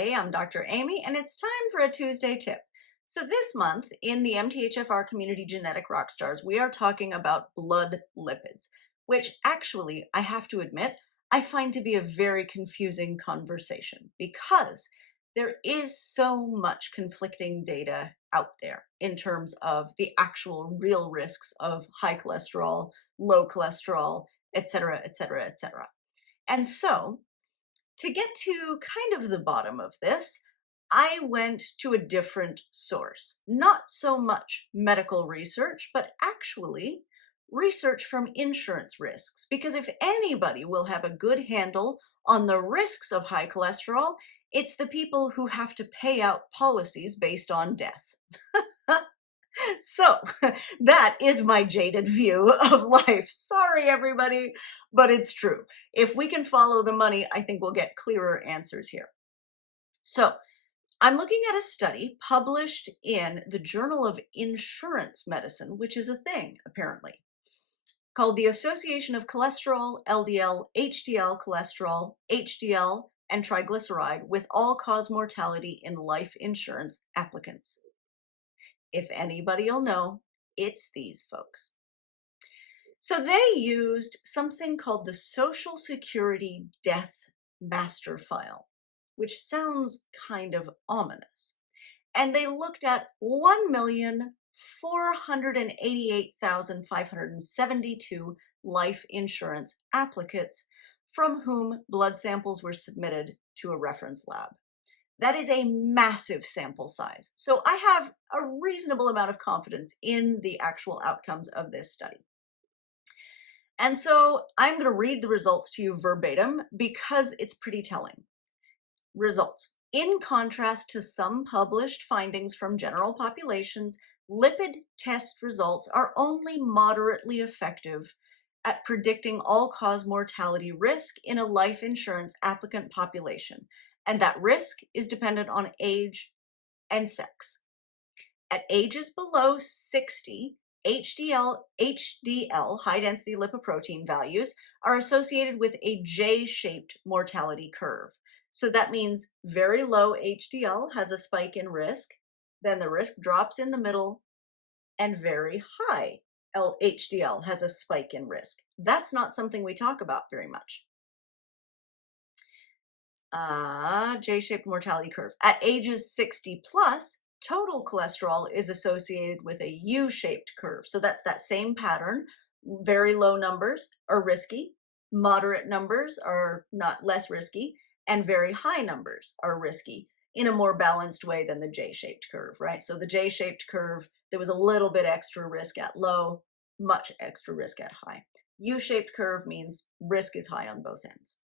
Hi, I'm Dr. Amy, and it's time for a Tuesday tip. So, this month in the MTHFR Community Genetic Rockstars, we are talking about blood lipids, which actually, I have to admit, I find to be a very confusing conversation because there is so much conflicting data out there in terms of the actual real risks of high cholesterol, low cholesterol, etc., etc., etc. And so, to get to kind of the bottom of this, I went to a different source. Not so much medical research, but actually research from insurance risks. Because if anybody will have a good handle on the risks of high cholesterol, it's the people who have to pay out policies based on death. So that is my jaded view of life. Sorry, everybody, but it's true. If we can follow the money, I think we'll get clearer answers here. So I'm looking at a study published in the Journal of Insurance Medicine, which is a thing, apparently, called the Association of Cholesterol, LDL, HDL cholesterol, HDL, and triglyceride with all-cause mortality in life insurance applicants. If anybody'll know, it's these folks. So they used something called the Social Security Death Master File, which sounds kind of ominous. And they looked at 1,488,572 life insurance applicants from whom blood samples were submitted to a reference lab. That is a massive sample size. So I have a reasonable amount of confidence in the actual outcomes of this study. And so I'm going to read the results to you verbatim because it's pretty telling. Results. In contrast to some published findings from general populations, lipid test results are only moderately effective at predicting all-cause mortality risk in a life insurance applicant population, and that risk is dependent on age and sex. At ages below 60, HDL, high-density lipoprotein values, are associated with a J-shaped mortality curve. So that means very low HDL has a spike in risk, then the risk drops in the middle, and very high HDL has a spike in risk. That's not something we talk about very much. J-shaped mortality curve. At ages 60 plus, total cholesterol is associated with a U-shaped curve. So that's that same pattern. Very low numbers are risky, moderate numbers are not less risky, and very high numbers are risky in a more balanced way than the J-shaped curve, right? So the J-shaped curve, there was a little bit extra risk at low, much extra risk at high. U-shaped curve means risk is high on both ends.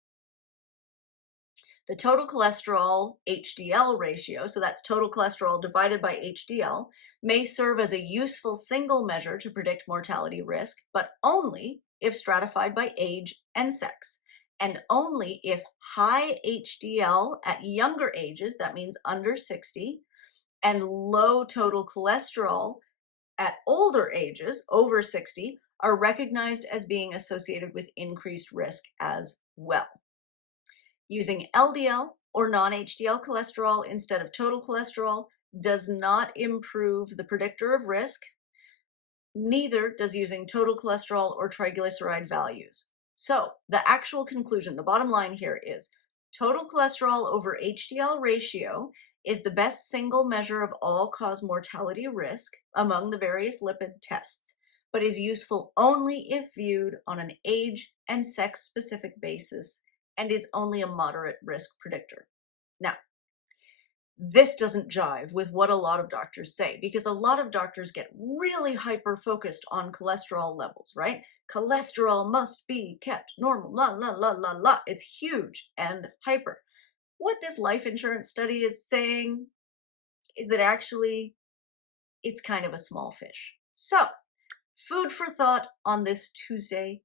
The total cholesterol HDL ratio, so that's total cholesterol divided by HDL, may serve as a useful single measure to predict mortality risk, but only if stratified by age and sex, and only if high HDL at younger ages, that means under 60, and low total cholesterol at older ages, over 60, are recognized as being associated with increased risk as well. Using LDL or non-HDL cholesterol instead of total cholesterol does not improve the predictor of risk. Neither does using total cholesterol or triglyceride values. So the actual conclusion, the bottom line here is total cholesterol over HDL ratio is the best single measure of all-cause mortality risk among the various lipid tests, but is useful only if viewed on an age and sex-specific basis and is only a moderate risk predictor. Now, this doesn't jive with what a lot of doctors say, because a lot of doctors get really hyper-focused on cholesterol levels, right? Cholesterol must be kept normal, la, la, la, la, la. It's huge and hyper. What this life insurance study is saying is that actually it's kind of a small fish. So, food for thought on this Tuesday